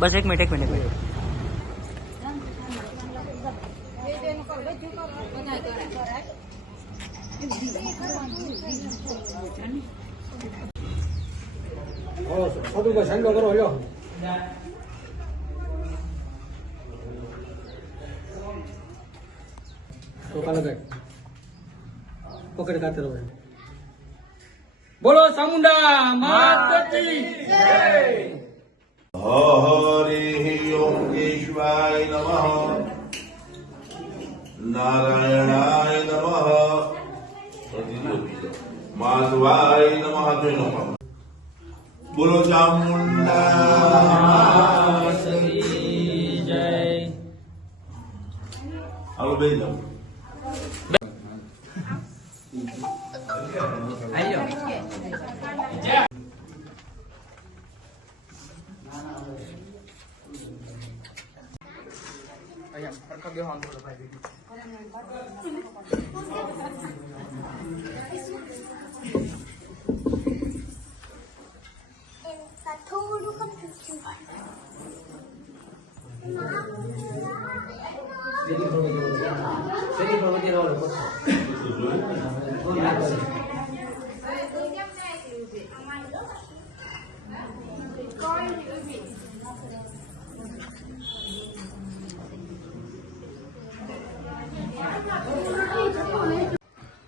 बस एक मिनट करो लो पकड़ खाते रहो। बोलो चामुंडा माता की जय। हरि ओम केशवाय नमः नारायणाय नमः माधवाय नमः बोलो चामुंडा माता की जय। हेलो बेटा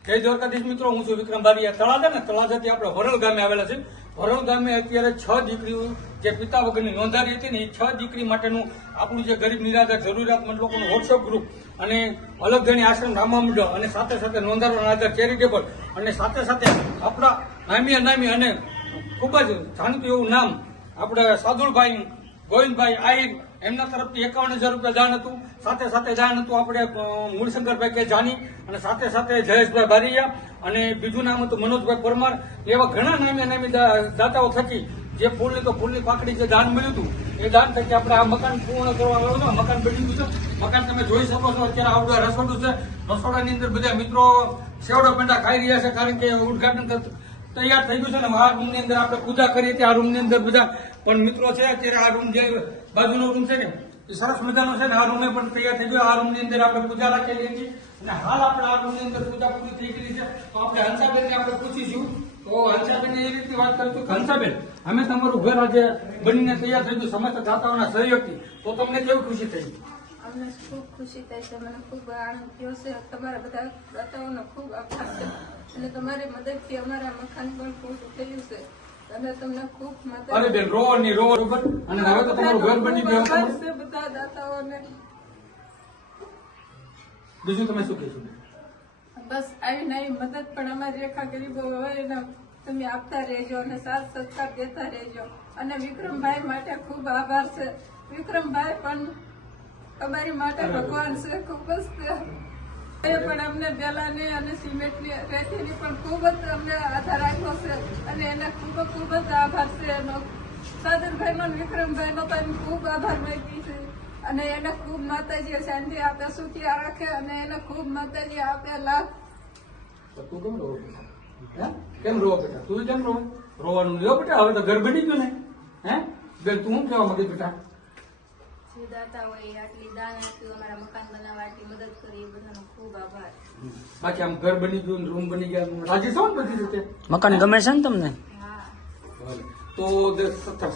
જય દ્વારકાધીશ મિત્રો, હું છું વિક્રમ બારિયા. તળાજા ને તળાજાથી આપણે વરલ ગામે આવેલા છે. વરલ ગામે અત્યારે 6 દીકરીઓ જે પિતા વગરની નોંધારી હતી ને એ 6 દીકરી માટેનું આપણું જે ગરીબ નિરાધાર જરૂરિયાતમંદ લોકોનું વોટ્સઅપ ગ્રુપ અને અલગ ગણી આશ્રમ રામા મંડળ અને સાથે સાથે નોંધારવાના આધાર ચેરિટેબલ અને સાથે સાથે આપણા નામી અનામી અને ખૂબ જ જાણીતું એવું નામ આપણે સાદુલભાઈ ગોવિંદભાઈ આહિર એમના તરફથી 51,000 રૂપિયા દાન હતું. સાથે સાથે દાન હતું આપણે મૂળશંકરભાઈ કે જાની અને સાથે સાથે જયેશભાઈ બારિયા અને બીજું નામ હતું મનોજભાઈ પરમાર. એવા ઘણા નામી દાતાઓ થકી જે ફૂલની તો ફૂલની પાકડી જે દાન મળ્યું હતું એ દાન થકી આપણે આ મકાન પૂર્ણ કરવા આવ્યો છે. મકાન બની ગયું છે. મકાન તમે જોઈ શકો છો. અત્યારે આવડું રસોડું છે. રસોડાની અંદર બધા મિત્રો સેવડો પેંડા ખાઈ રહ્યા છે કારણ કે ઉદઘાટન તૈયાર થઈ ગયું છે ને આ રૂમની અંદર આપણે પૂજા કરીએ છીએ. આ રૂમની અંદર બધા પણ મિત્રો છે અત્યારે આ રૂમ જે બાજુનો રૂમ છે ને એ સરસ મજાનો છે ને આ રૂમે પણ તૈયાર થઈ ગયો. આ રૂમની અંદર આપણે પૂજા રાખેલી હતી અને હાલ આપણે આ રૂમની અંદર પૂજા પૂરી થઈ ગઈ છે. તો આપણે હંસાબેનને આપણે પૂછીશું. તો હંસાબેન એ રીતે વાત કરીશું કે હંસાબેન અમે તમારું ઘર આજે બનીને તૈયાર થઈ ગયું સમસ્ત દાતાઓના સહયોગથી, તો તમને કેવી ખુશી થઈ? અમને ખૂબ ખુશી થાય છે. મને ખૂબ આનંદ થયો છે. તમારા બધા દાતાઓનો ખૂબ આભાર છે અને તમારી મદદથી અમારા મકાન પણ પૂરું થયું છે અને તમને ખૂબ મદદ. અરે બેન રોવો નહીં, રોવો બરોબર. અને હવે તો તમારું ઘર બની ગયું છે બધા દાતાઓને. બીજું તમે શું કહેશો? બસ આવી નવી મદદ પણ અમારી રેખા ગરીબો હોય ને તમે આપતા રહેજો અને સાથ સત્કાર દેતા રહેજો. અને વિક્રમભાઈ માટે ખૂબ આભાર છે. વિક્રમભાઈ પણ અમારી માટે ભગવાન છે. ખૂબ જ પણ અમને બેલાની અને સિમેન્ટની રેતીની પણ ખૂબ જ અમને આધાર આપ્યો છે અને એને ખૂબ જ આભાર છે એનો. સાદરભાઈનો વિક્રમભાઈનો પણ ખૂબ આભાર માગી છે અને એને ખૂબ માતાજી શાંતિ આપે, સુખી રાખે અને એને ખૂબ માતાજી આપે લાભ. તું કેમ રોવો બેટા? કેમ રોવો બેટા? તું કેમ રોવો? રોવાનું લ્યો બેટા, હવે તો ઘર બની ગયું ને. હે બેન તું શું કહેવા માંગે બેટા? દાતા હોય આટલી દાન આપ્યું, અમારા મકાન બનાવવા આટલી મદદ કરી, એ બધાનો ખૂબ આભાર. બાકી આમ ઘર બની ગયું, રૂમ બની ગયા, રાજી છો ને બધી રીતે? मकान गमे છે ને તમને? હા. તો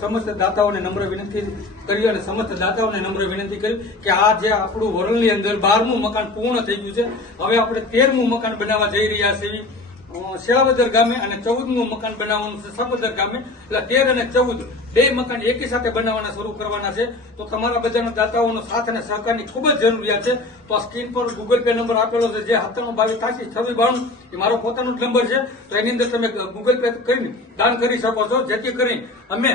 સમસ્ત દાતાઓને નમ્ર વિનંતી કરી અને સમસ્ત દાતાઓને નમ્ર વિનંતી કરી કે આ જે આપણું વરલની અંદર 12મું મકાન પૂર્ણ થઈ ગયું છે. હવે આપણે 13મું મકાન બનાવવા જઈ રહ્યા છીએ શેળાવદર ગામે અને 14મું મકાન બનાવવાનું છે સબદર ગામે. એટલે 13 અને 14 બે મકાન એકી સાથે બનાવવાના શરૂ કરવાના છે. તો તમારા બધાના દાતાઓનો સાથ અને સહકારની ખૂબ જ જરૂરિયાત છે. તો આ સ્ક્રીન પર ગૂગલ પે નંબર આપેલો છે જે 9722882692 એ મારો પોતાનો જ નંબર છે. તો એની અંદર તમે ગૂગલ પે કરીને દાન કરી શકો છો જેથી કરીને અમે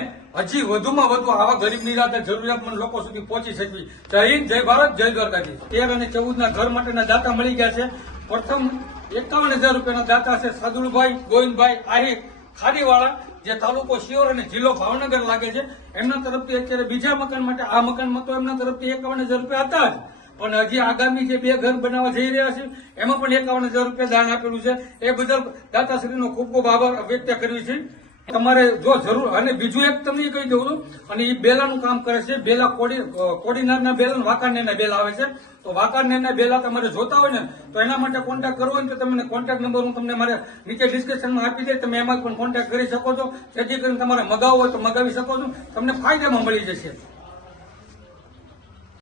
હજી વધુમાં વધુ આવા ગરીબ નિરાધાર જરૂરિયાતમંદ લોકો સુધી પહોંચી શકીએ. જય હિન્દ, જય ભારત, જય દ્વારકાધીશ. 13 અને 14ના ઘર માટેના દાતા મળી ગયા છે. પ્રથમ 51,000 રૂપિયાના દાતા છે સાદુલભાઈ ગોવિંદભાઈ આહિર ખાડીવાળા, જે તાલુકો શિયોર અને જિલ્લો ભાવનગર લાગે છે. એમના તરફથી અત્યારે બીજા મકાન માટે આ મકાનમાં તો એમના તરફથી 51,000 રૂપિયા હતા જ, પણ હજી આગામી જે 2 ઘર બનાવવા જઈ રહ્યા છે એમાં પણ 51,000 રૂપિયા દાન આપેલું છે. એ બદલ દાતાશ્રીનો ખૂબ ખૂબ આભાર વ્યક્ત કરવી છે. તમારે જો જરૂર અને બીજું એક તમને કહી દઉં છું અને એ બેલાનું કામ કરે છે બેલા કોડીનારના બેલા વાંકાનેરના બેલા આવે છે તો વાંકાનેરના બેલા તમારે જોતા હોય ને તો એના માટે કોન્ટેક્ટ કરવો હોય તો તમને કોન્ટેક્ટ નંબર હું તમને મારે નીચે ડિસ્ક્રિપ્શનમાં આપી દઈશ તમે એમાં પણ કોન્ટેક્ટ કરી શકો છો જેથી કરીને તમારે મગાવવો હોય તો મગાવી શકો છો તમને ફાયદામાં મળી જશે